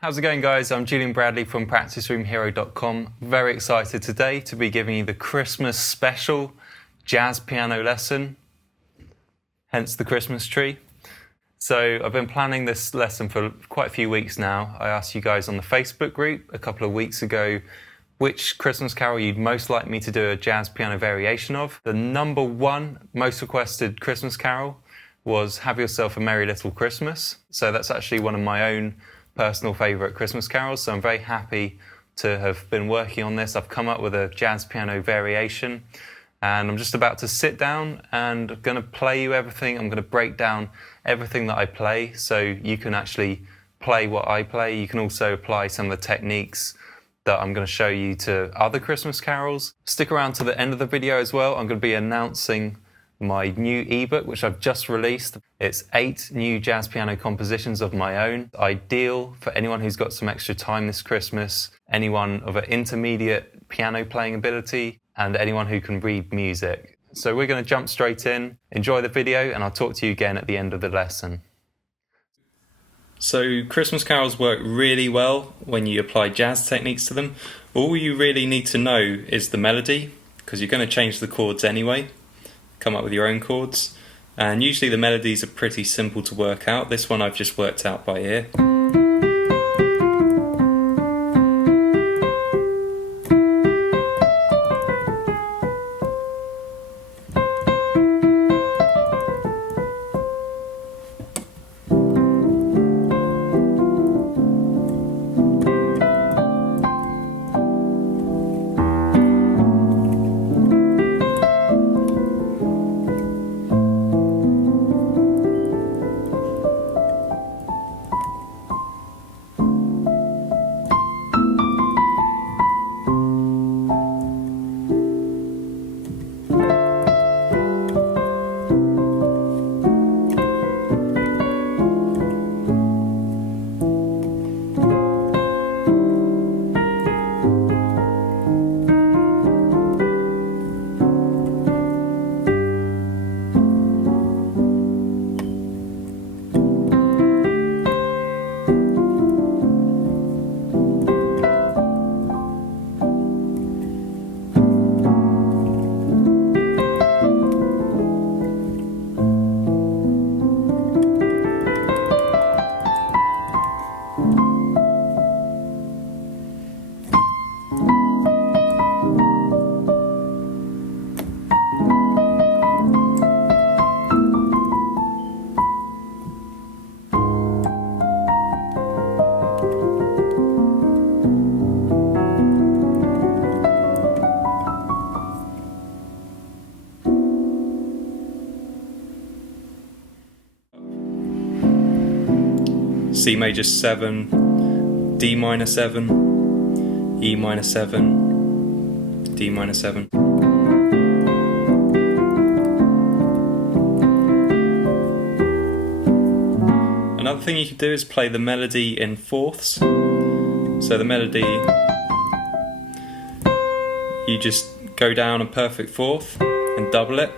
How's it going, guys? I'm Julian Bradley from PracticeRoomHero.com. Very excited today to be giving you the Christmas special jazz piano lesson, hence the Christmas tree. So I've been planning this lesson for quite a few weeks now. I asked you guys on the Facebook group a couple of weeks ago which Christmas carol you'd most like me to do a jazz piano variation of. The number one most requested Christmas carol was Have Yourself a Merry Little Christmas. So that's actually one of my own personal favourite Christmas carols, so I'm very happy to have been working on this. I've come up with a jazz piano variation, and I'm just about to sit down and I'm going to play you everything. I'm going to break down everything that I play so you can actually play what I play. You can also apply some of the techniques that I'm going to show you to other Christmas carols. Stick around to the end of the video as well. I'm going to be announcing my new ebook, which I've just released. It's 8 new jazz piano compositions of my own, ideal for anyone who's got some extra time this Christmas, anyone of an intermediate piano playing ability, and anyone who can read music. So we're going to jump straight in, enjoy the video, and I'll talk to you again at the end of the lesson. So Christmas carols work really well when you apply jazz techniques to them. All you really need to know is the melody, because you're going to change the chords anyway. Come up with your own chords, and usually the melodies are pretty simple to work out. This one I've just worked out by ear. C major 7, D minor 7, E minor 7, D minor 7. Another thing you can do is play the melody in fourths. So the melody, you just go down a perfect fourth and double it.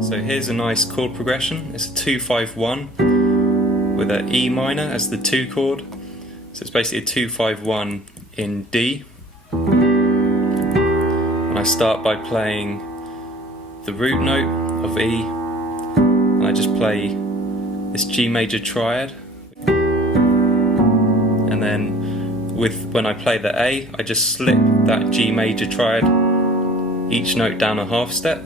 So here's a nice chord progression. It's a 2-5-1 with an E minor as the 2 chord. So it's basically a 2-5-1 in D. And I start by playing the root note of E, and I just play this G major triad. And then when I play the A, I just slip that G major triad each note down a half step,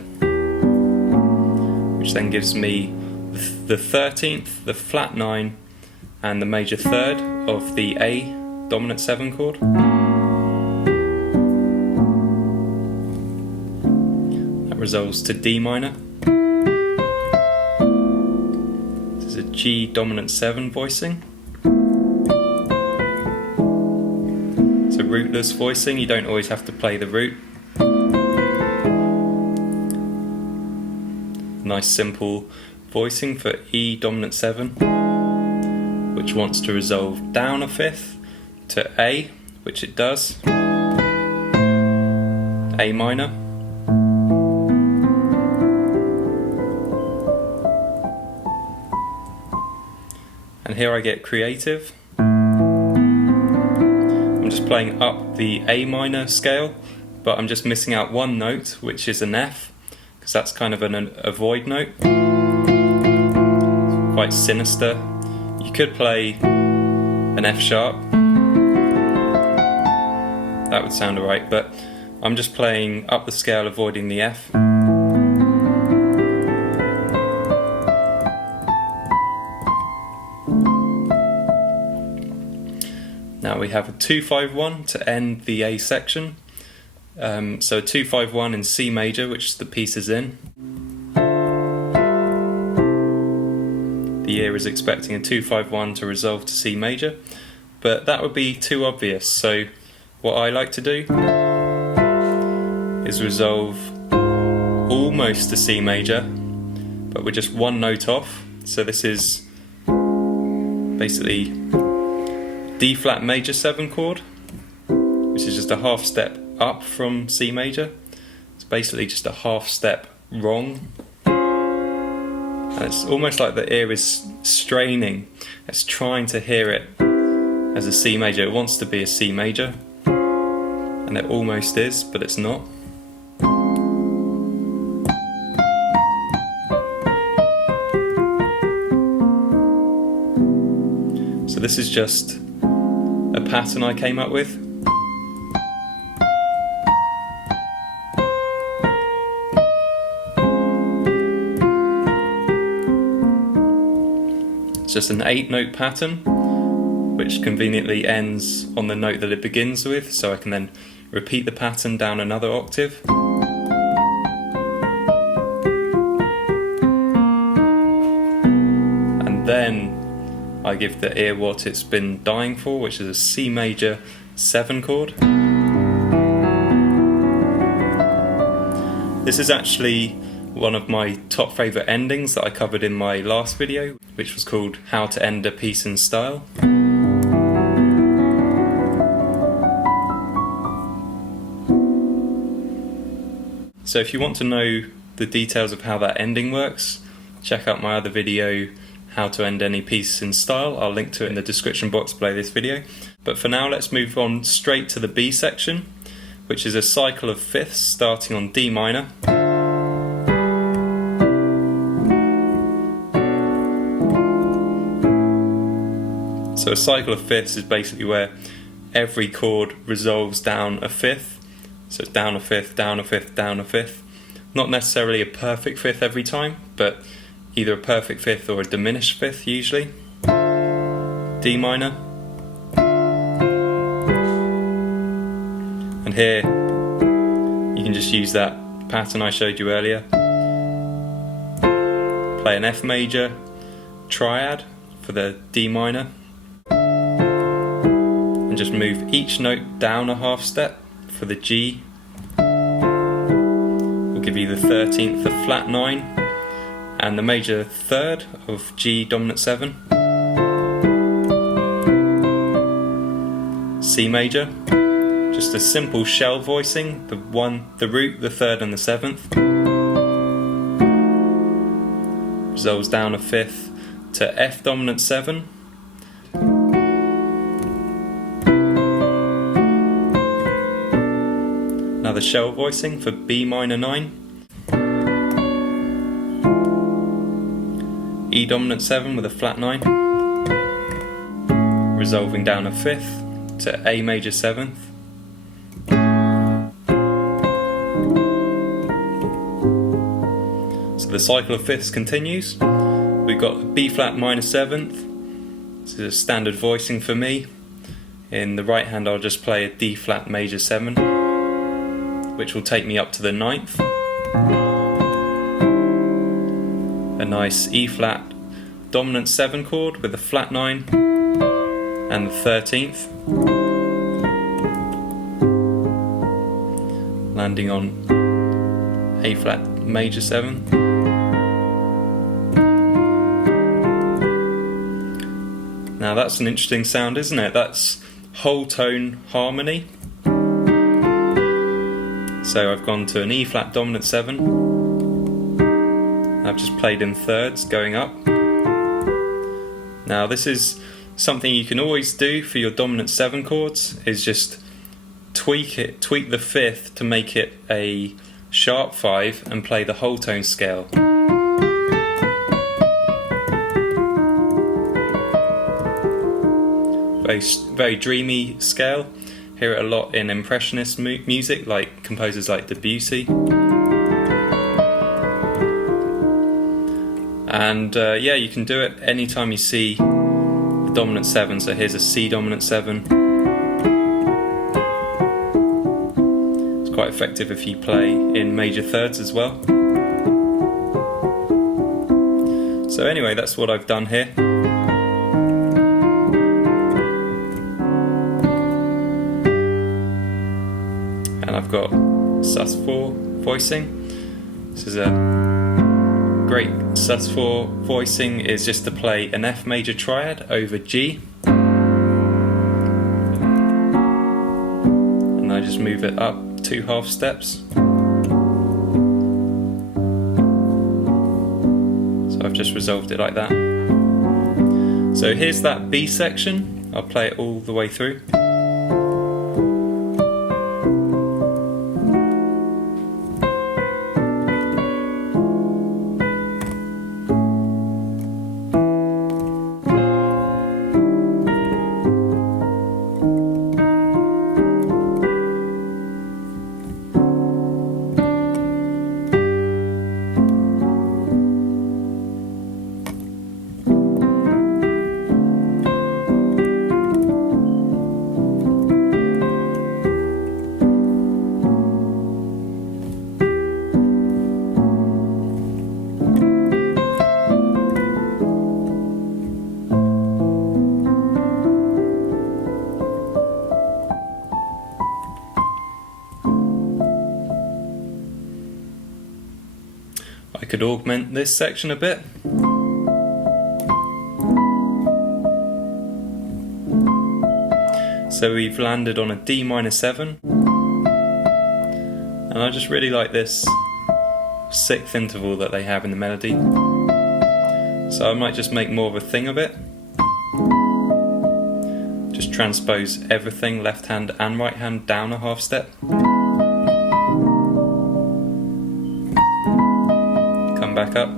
which then gives me the 13th, the flat 9, and the major 3rd of the A dominant 7 chord. That resolves to D minor. This is a G dominant 7 voicing. So rootless voicing, you don't always have to play the root. Nice simple voicing for E dominant 7. which wants to resolve down a fifth, to A, which it does, A minor, and here I get creative. I'm just playing up the A minor scale, but I'm just missing out one note, which is an F, because that's kind of a void note. It's quite sinister. You could play an F sharp, that would sound alright, but I'm just playing up the scale, avoiding the F. Now we have a 2-5-1 to end the A section. So 2-5-1 in C major, which the piece is in. The ear is expecting a 2-5-1 to resolve to C major, but that would be too obvious. So what I like to do is resolve almost to C major, but we're just one note off. So this is basically D flat major 7 chord, which is just a half step up from C major. It's basically just a half step wrong. And it's almost like the ear is straining. It's trying to hear it as a C major. It wants to be a C major, and it almost is, but it's not. So this is just a pattern I came up with. It's just an 8-note pattern, which conveniently ends on the note that it begins with, so I can then repeat the pattern down another octave. And then I give the ear what it's been dying for, which is a C major 7 chord. This is actually one of my top favourite endings that I covered in my last video, which was called How to End a Piece in Style. So if you want to know the details of how that ending works, check out my other video, How to End Any Piece in Style. I'll link to it in the description box below this video. But for now, let's move on straight to the B section, which is a cycle of fifths starting on D minor. So a cycle of fifths is basically where every chord resolves down a fifth. So it's down a fifth, down a fifth, down a fifth. Not necessarily a perfect fifth every time, but either a perfect fifth or a diminished fifth usually. D minor. And here you can just use that pattern I showed you earlier. Play an F major triad for the D minor. And just move each note down a half step for the G. We'll give you the 13th of flat 9 and the major third of G dominant 7. C major, just a simple shell voicing, the root, the third and the 7th. Resolves down a fifth to F dominant 7. Another shell voicing for B minor 9. E dominant 7 with a flat 9. Resolving down a fifth to A major 7th. So the cycle of fifths continues. We've got B flat minor 7th. This is a standard voicing for me. In the right hand I'll just play a D flat major 7, which will take me up to the 9th. A nice E flat dominant 7 chord with a flat 9 and the 13th. Landing on A flat major 7. Now that's an interesting sound, isn't it? That's whole tone harmony. So I've gone to an E flat dominant 7. I've just played in thirds going up. Now this is something you can always do for your dominant 7 chords, is just tweak the 5th to make it a sharp 5 and play the whole tone scale. Very dreamy scale. Hear it a lot in impressionist music, like composers like Debussy. And yeah, you can do it anytime you see the dominant 7. So here's a C dominant 7. It's quite effective if you play in major thirds as well. So anyway, that's what I've done here. And I've got sus4 voicing. This is a great sus4 voicing, is just to play an F major triad over G. And I just move it up 2 half steps. So I've just resolved it like that. So here's that B section. I'll play it all the way through. I could augment this section a bit. So we've landed on a D minor 7, and I just really like this 6th interval that they have in the melody. So I might just make more of a thing of it. Just transpose everything, left hand and right hand, down a half step. Come back up.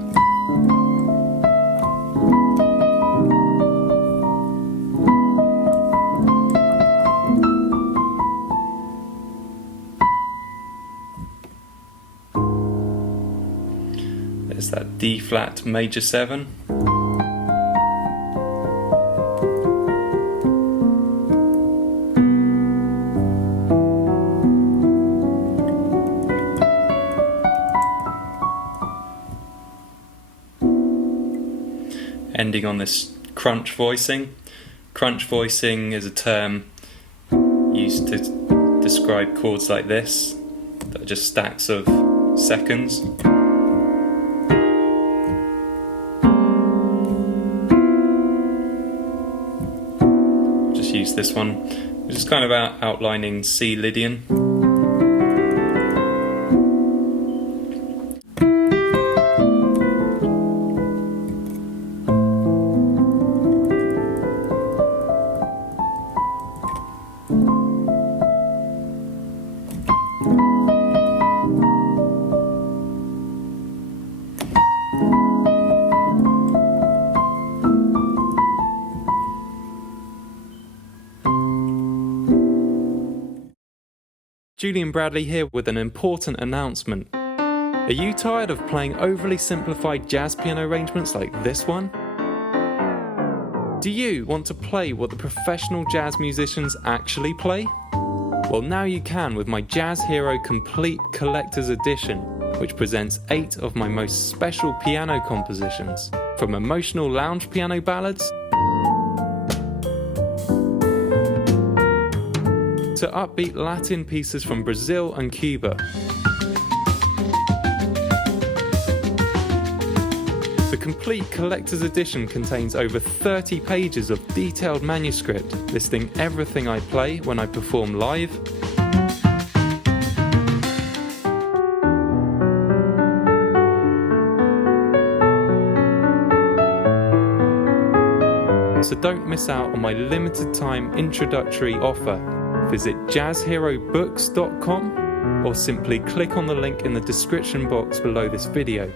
There's that D flat major 7. Ending on this crunch voicing. Crunch voicing is a term used to describe chords like this, that are just stacks of seconds. Just use this one, which is kind of outlining C Lydian. Julian Bradley here with an important announcement. Are you tired of playing overly simplified jazz piano arrangements like this one? Do you want to play what the professional jazz musicians actually play? Well, now you can with my Jazz Hero Complete Collector's Edition, which presents 8 of my most special piano compositions, from emotional lounge piano ballads to upbeat Latin pieces from Brazil and Cuba. The Complete Collector's Edition contains over 30 pages of detailed manuscript listing everything I play when I perform live, so don't miss out on my limited time introductory offer. Visit jazzherobooks.com or simply click on the link in the description box below this video.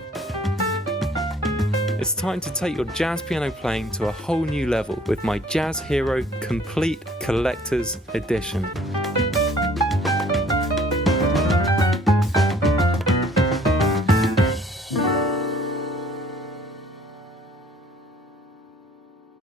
It's time to take your jazz piano playing to a whole new level with my Jazz Hero Complete Collector's Edition.